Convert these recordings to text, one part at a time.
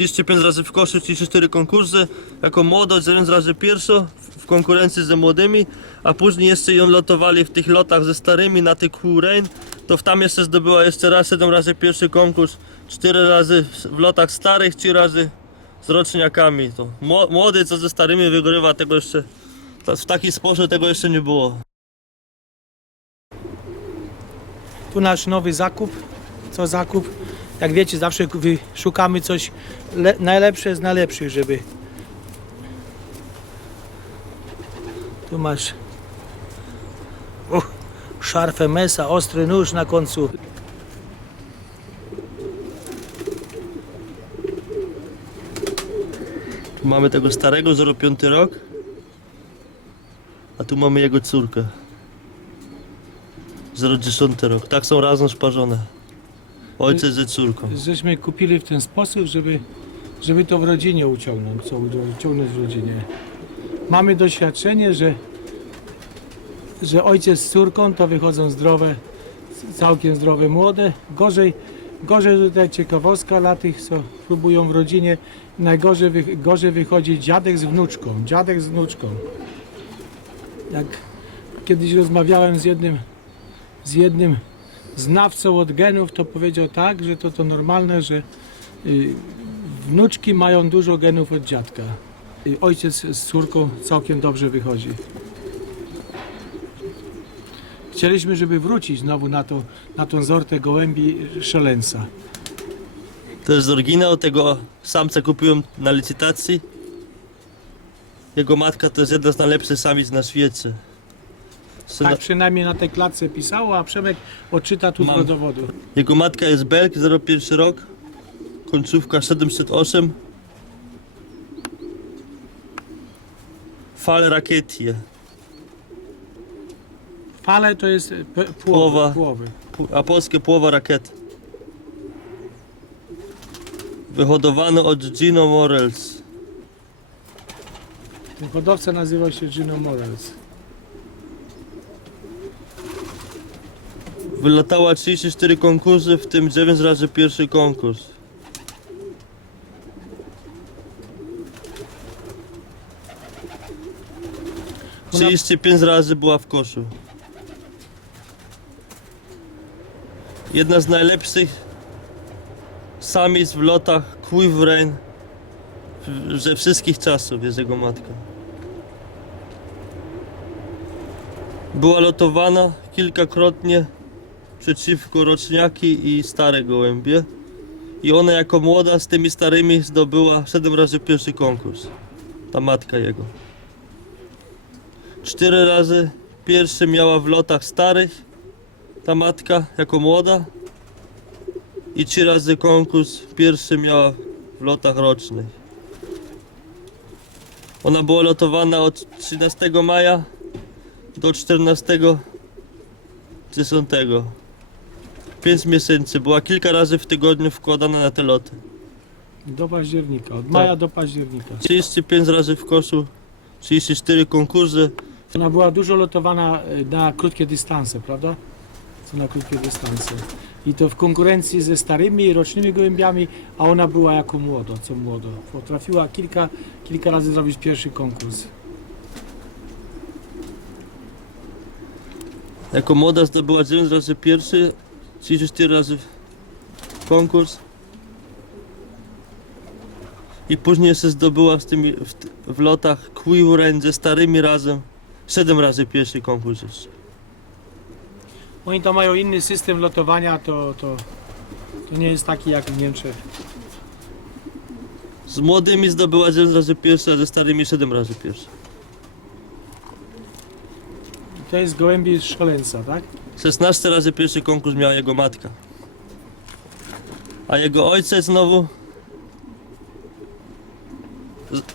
35 razy w koszu, 34 konkursy. Jako młodość 9 razy pierwszo w- konkurencji ze młodymi, a później jeszcze ją lotowali w tych lotach ze starymi na tych Rain. To w tam jeszcze zdobyła jeszcze raz 7 razy pierwszy konkurs, 4 razy w- lotach starych, 3 razy z roczniakami. To mło- młody co ze starymi wygrywa tego jeszcze w taki sposób tego jeszcze nie było. Tu nasz nowy zakup. Co zakup? Jak wiecie, zawsze szukamy coś le- najlepsze z najlepszych, żeby. Tu masz. Uch, szarfę mesa, ostry nóż na końcu. Tu mamy tego starego 05 rok, a tu mamy jego córkę. 010 rok. Tak są razem sparzone. Ojciec ze córką. Żeśmy kupili w ten sposób, żeby, żeby to w rodzinie uciągnąć, co uciągnąć w rodzinie. Mamy doświadczenie, że, że ojciec z córką to wychodzą zdrowe, całkiem zdrowe młode. Gorzej, gorzej tutaj ciekawostka dla tych, co próbują w rodzinie. Najgorzej wy, gorzej wychodzi dziadek z wnuczką. Dziadek z wnuczką. Jak kiedyś rozmawiałem z jednym, z jednym znawcą od genów, to powiedział tak, że to to normalne, że y, wnuczki mają dużo genów od dziadka. Y, ojciec z córką całkiem dobrze wychodzi. Chcieliśmy, żeby wrócić znowu na, to, na tą zortę gołębi szelensa. To jest oryginał tego samca kupiłem na licytacji. Jego matka to jest jedna z najlepszych samic na świecie. Syna- Tak przynajmniej na tej klatce pisało, a Przemek odczyta tu Mam. rodowodu. Jego matka jest Belg, 01 rok. Końcówka 708. Fal rakietie. Fale to jest Połowa. połowy. połowy. Pu- A polskie połowa rakiety. Wyhodowano od Gino Morels. Ten hodowca nazywał się Gino Morales. Wylatała 34 konkursy, w tym 9 razy pierwszy konkurs. Ona- 35 razy była w koszu. Jedna z najlepszych samic w lotach Quiver ze wszystkich czasów jest jego matka. Była lotowana kilkakrotnie przeciwko roczniaki i stare gołębie. I ona jako młoda z tymi starymi zdobyła 7 razy pierwszy konkurs. Ta matka jego. Cztery razy pierwszy miała w lotach starych. Ta matka jako młoda. I trzy razy konkurs pierwszy miała w lotach rocznych. Ona była lotowana od 13 maja do 14 10. 5 miesięcy. Była kilka razy w tygodniu wkładana na te loty. Do października, od maja do października. 35 razy w koszu, 34 konkursy. Ona była dużo lotowana e, na krótkie dystanse, prawda? Co na krótkie dystanse. I to w konkurencji ze starymi, rocznymi gołębiami, a ona była jako młodo, co młodo. Potrafiła kilka, kilka razy zrobić pierwszy konkurs. Jako młoda zdobyła 9 razy pierwszy, 34 razy konkurs. I później jeszcze zdobyła z tymi w, w lotach Quiver ze starymi razem 7 razy pierwszy konkurs jeszcze. Oni tam mają inny system lotowania, to, to, to nie jest taki jak w Niemczech. Z młodymi zdobyła 9 razy pierwszy, a ze starymi 7 razy pierwszy. I to jest gołębi z szkolenca, tak? 16 razy pierwszy konkurs miała jego matka. A jego ojciec znowu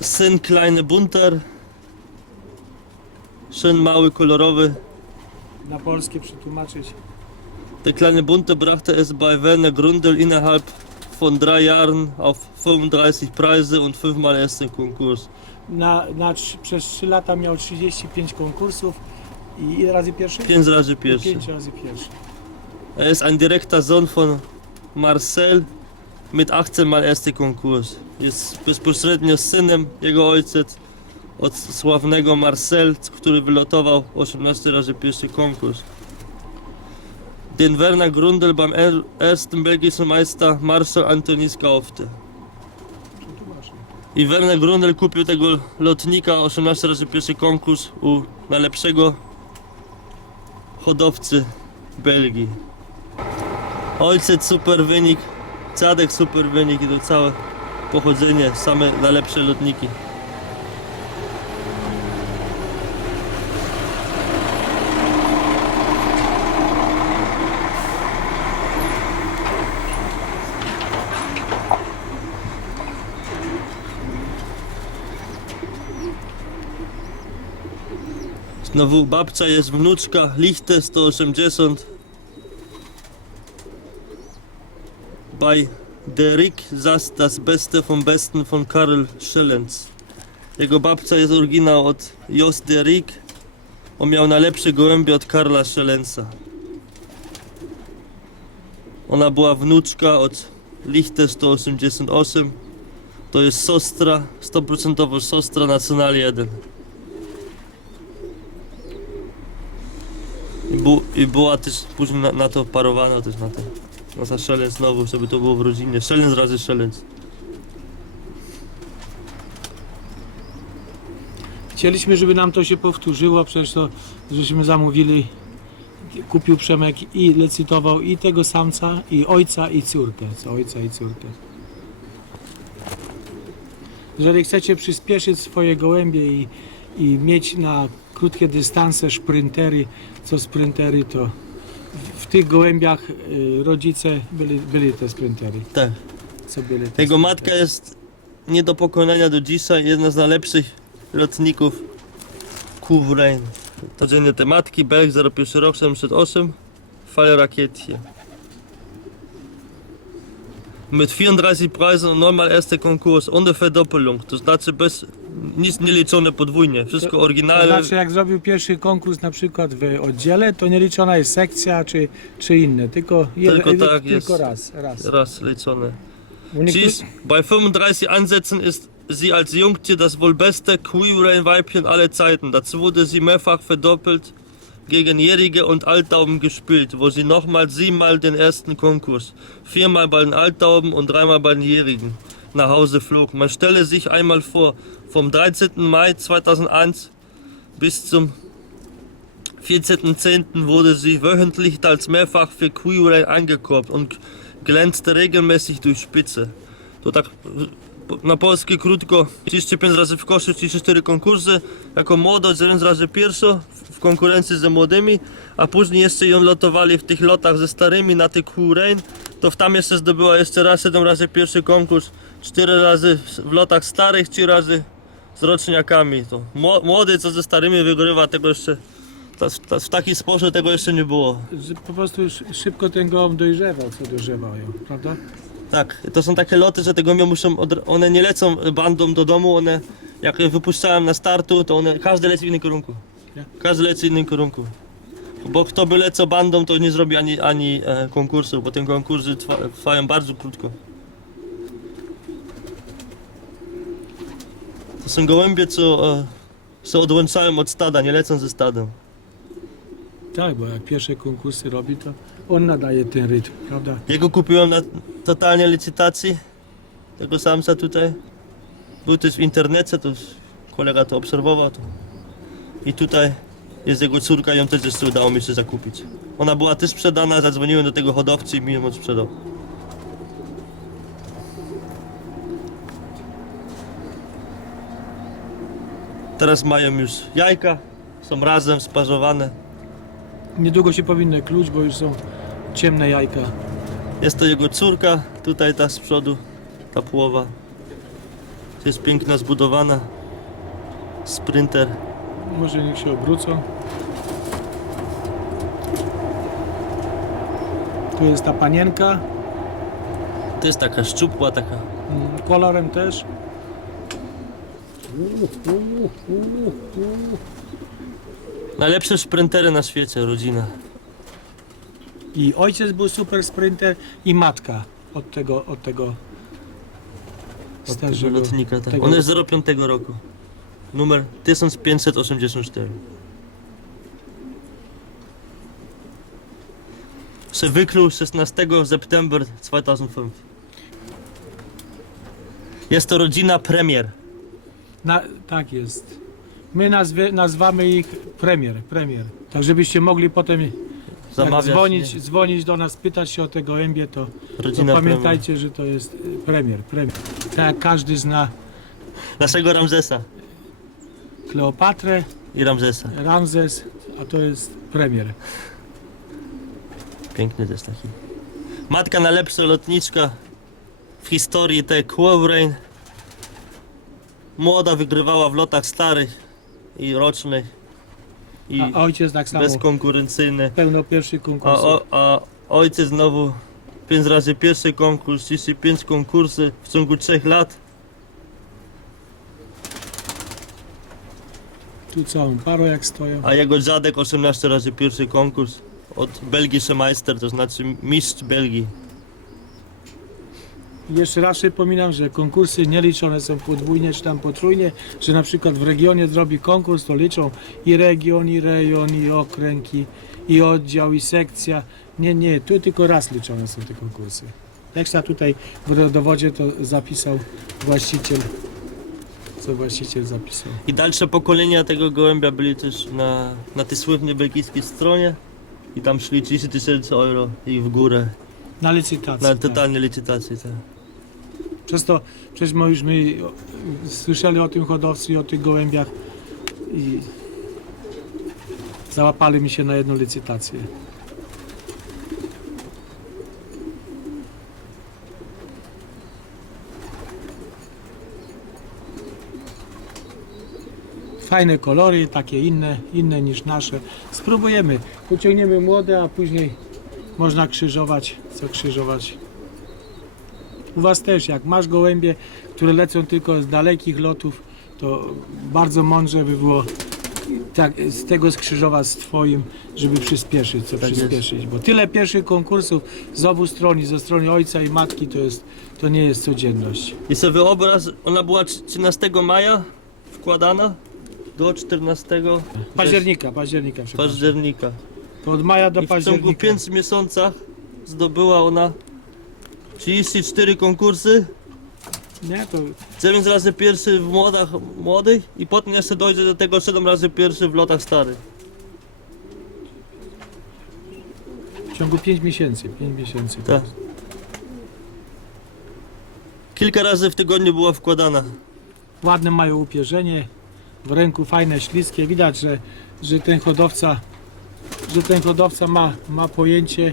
syn Kleine Bunter syn mały, kolorowy Na polskie przetłumaczyć. Der kleine Bunte brachte es bei Werner Grundl innerhalb von drei Jahren auf 35 Preise und fünfmal ersten Konkurs. Na, na, przez 3 lata miał 35 konkursów i ile razy pierwszy? Pięć razy pierwszy. 5 razy pierwszy. Er ist ein direkter Sohn von Marcel mit 18 mal erster konkurs. Jest bezpośrednio synem jego ojciec od sławnego Marcel, który wylotował 18 razy pierwszy konkurs. Den Werner Grundl beim er ersten belgischen Meister Marcel Antonis kaufte. I Werner Grundl kupił tego lotnika 18 razy pierwszy konkurs u najlepszego hodowcy Belgii. Ojciec super wynik, dziadek super wynik i to całe pochodzenie, same najlepsze lotniki. Znowu babcia jest wnuczka, Lichte 180. Bei Derrick saß das Beste vom Besten von Karl Schellens. Jego babcia jest oryginał od Jos Derrick. On miał najlepsze gołębie od Karla Schellensa. Ona była wnuczka od Lichte 188. To jest sostra, 100% sostra National 1. bu, I była też później na, na to parowana też na to. Na za szelec znowu, żeby to było w rodzinie. Szelec razy szelec. Chcieliśmy, żeby nam to się powtórzyło, przecież to żeśmy zamówili, kupił Przemek i licytował i tego samca, i ojca, i córkę, co ojca i córkę. Jeżeli chcecie przyspieszyć swoje gołębie i, i mieć na krótkie dystanse sprintery, co sprintery, to w, tych gołębiach y, rodzice byli, byli te sprintery. Tak. Co byli te Jego sprintery. matka jest nie do pokonania do dzisiaj. Jedna z najlepszych lotników Kuvrain. Codziennie te matki, Belg 01 rok 708. Fale Rakietje. Mit 34 Preisen neunmal erster Konkurs, ohne Verdoppelung. To znaczy bez, nic nie liczone podwójnie. Wszystko To oryginalne. znaczy, jak zrobił pierwszy konkurs na przykład w oddziale, to nie liczona jest sekcja czy, czy inne, tylko, jeden, Tylko tak tylko jest. raz. raz. Raz liczone. Ist, bei 35 Ansätzen ist sie als Jungtier das wohl beste Quirine-Weibchen aller Zeiten. Dazu wurde sie mehrfach verdoppelt gegen Jährige und Alttauben gespielt, wo sie nochmal siebenmal den ersten Konkurs, viermal bei den Alttauben und dreimal bei den Jährigen nach Hause flog. Man stelle sich einmal vor, vom 13. Mai 2001 bis zum 14.10. wurde sie wöchentlich als mehrfach für Quirine eingekorbt und glänzte regelmäßig durch Spitze. To tak na polskie krótko 35 razy w koszy, 34 konkursy, jako młodość 9 razy pierwszo w- konkurencji ze młodymi, a później jeszcze ją lotowali w tych lotach ze starymi na tych Rain, to w tam jeszcze zdobyła jeszcze raz 7 razy pierwszy konkurs, 4 razy w lotach starych, 3 razy z roczniakami. To mło- młody co ze starymi wygrywa tego jeszcze ta, ta, w taki sposób tego jeszcze nie było. po prostu sz- szybko ten gołąb dojrzewał, co dojrzewają, prawda? Tak, to są takie loty, że te gołębie muszą, one nie lecą bandą do domu, one jak je wypuszczałem na startu, to one, każdy leci w innym kierunku. Każdy leci w innym kierunku. Bo kto by lecał bandą, to nie zrobi ani, ani e, konkursu, bo te konkursy trwa, trwają bardzo krótko. To są gołębie, co e, się odłączają od stada, nie lecą ze stadem. Tak, bo jak pierwsze konkursy robi, to on nadaje ten rytm, prawda? Jego kupiłem na totalnie licytacji. Tego samca tutaj. Był też w internecie, to kolega to obserwował. To. I tutaj jest jego córka, ją też jeszcze udało mi się zakupić. Ona była też sprzedana, zadzwoniłem do tego hodowcy i mi ją sprzedał. Teraz mają już jajka, są razem sparzowane. Niedługo się powinny kluć, bo już są ciemne jajka. Jest to jego córka, tutaj ta z przodu, ta połowa. Jest piękna, zbudowana. Sprinter. Może niech się obrócą. Tu jest ta panienka, To jest taka szczupła, taka. mm, kolorem też. Najlepsze sprintery na świecie, rodzina. I ojciec był super sprinter i matka. od tego, od tego Od tego starszego. lotnika, tak. tego- On jest 05 roku. Numer 1584. Się wykluł 16 september 2005. Jest to rodzina premier. Na, tak jest. My nazwy, nazwamy ich premier, premier. Tak żebyście mogli potem jak Zamawiać. dzwonić, nie? dzwonić do nas, pytać się o tego gołębie, to, to Rodzina pamiętajcie, że to jest y, premier, premier. Tak jak każdy zna Naszego Ramzesa Kleopatrę, i Ramzesa. Ramzes, a to jest premier. Piękny jest taki. Matka najlepsza lotniczka w historii tej Quobrain. Młoda wygrywała w lotach starych i rocznych. I A ojciec tak samo bezkonkurencyjny. pełno pierwszych A, konkursów. o, a ojciec znowu pięć razy pierwszy konkurs, 35 konkursy w ciągu 3 lat. Tu całą parą jak stoją. A jego dziadek 18 razy pierwszy konkurs od Belgische Meister, to znaczy mistrz Belgii. Jeszcze raz przypominam, że konkursy nie liczone są podwójnie czy tam potrójnie, że na przykład w regionie zrobi konkurs, to liczą i region, i rejon, i okręg, i, i oddział, i sekcja. Nie, nie, tu tylko raz liczone są te konkursy. Teksta tutaj w dowodzie to zapisał właściciel, co właściciel zapisał. I dalsze pokolenia tego gołębia byli też na, na tej słynnej belgijskiej stronie. I tam szli 30 tysięcy euro i w górę. Na licytacji. Na tak. totalnej licytacji. Tak. Przez to, przecież my już my słyszeli o tym hodowcy i o tych gołębiach i załapali mi się na jedną licytację. Fajne kolory, takie inne, inne niż nasze. Spróbujemy. Pociągniemy młode, a później można krzyżować, co krzyżować. U Was też, jak masz gołębie, które lecą tylko z dalekich lotów, to bardzo mądrze by było tak, z tego skrzyżować z Twoim, żeby przyspieszyć, co Tak jest. przyspieszyć. Bo tyle pierwszych konkursów z obu stron, ze strony ojca i matki, to, jest, to nie jest codzienność. I sobie wyobraź, ona była 13 maja wkładana do 14 Października, października, przepraszam. października. Od maja do I w ciągu października. 5 miesiącach zdobyła ona 34 konkursy, Nie, to 9 razy pierwszy w młodach młodych i potem jeszcze dojdzie do tego 7 razy pierwszy w lotach starych. w ciągu 5 miesięcy, 5 miesięcy. Tak. Kilka razy w tygodniu była wkładana. Ładne mają upierzenie, w ręku fajne, śliskie. Widać, że, że ten hodowca, że ten hodowca ma, ma pojęcie.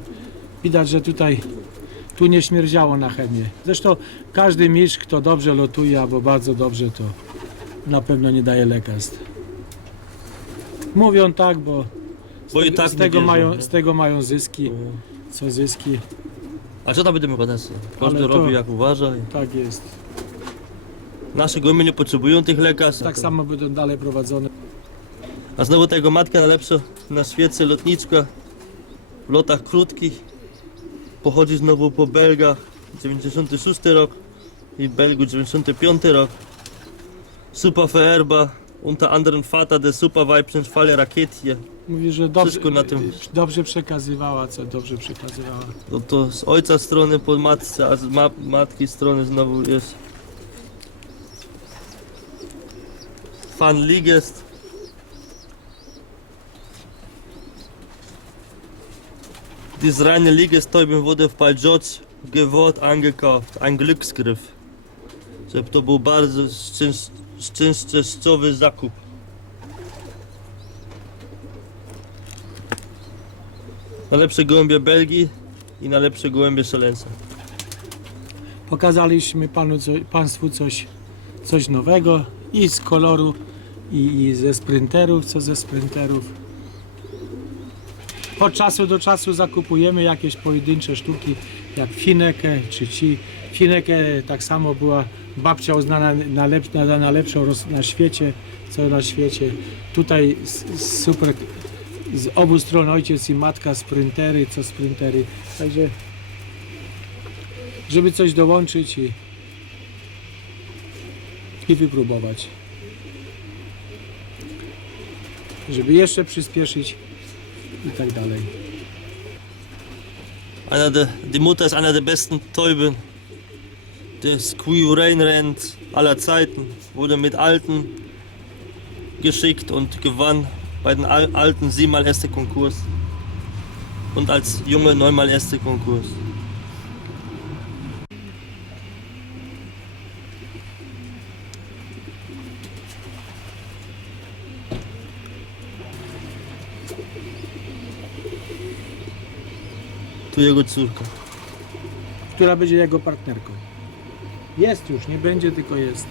Widać, że tutaj tu nie śmierdziało na chemię. Zresztą każdy mistrz, kto dobrze lotuje albo bardzo dobrze, to na pewno nie daje lekarstw. Mówią tak, bo z, Bo tego- tak z, tego, mają, nie? z tego mają zyski. Co zyski, A co tam będziemy badać? Każdy to- robi jak uważa. i tak jest. Nasze gołębie nie potrzebują tych lekarstw. Tak samo będą dalej prowadzone. A znowu tego matka najlepsza na świecie lotniczka w lotach krótkich. Pochodzi znowu po Belgach 96 rok i Belgu 95 rok. Super Vererba unter anderem Vater des Superweibchens Falle Raketie. Mówi, że dobrze, Wszystko na tym. dobrze przekazywała, co dobrze przekazywała. To, to z ojca strony po matce, a z ma matki strony znowu jest Fan Ligest. Dieses reine Liegestäuben wurde bei George Gewort angekauft. Ein Glücksgriff. Że To był bardzo szczęś- szczęściowy zakup. Najlepsze gołębie Belgii i najlepsze gołębie szaleńce. Pokazaliśmy panu co, Państwu coś, coś nowego i z koloru, i, i ze sprinterów, co ze sprinterów. Od czasu do czasu zakupujemy jakieś pojedyncze sztuki, jak Finekę czy ci. Finekę tak samo była babcia uznana na, na, na lepszą roz- na świecie, co na świecie. Tutaj super z obu stron ojciec i matka sprintery, co sprintery. Także żeby coś dołączyć i, i wypróbować. Żeby jeszcze przyspieszyć i tak dalej. Einer der, die Mutter ist einer der besten Täuben des Q-Rain-Renns aller Zeiten. Wurde mit Alten geschickt und gewann bei den Al Alten siebenmal erste Konkurs. Und als Junge neunmal erste Konkurs. Tu jego córka. Która będzie jego partnerką. Jest już, nie będzie, tylko jest.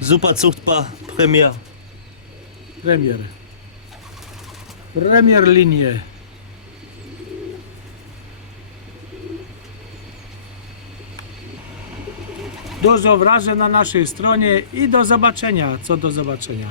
Super Zuchtbar Premier. Premier. Premier linię. Dużo wrażeń na naszej stronie i do zobaczenia. Co do zobaczenia.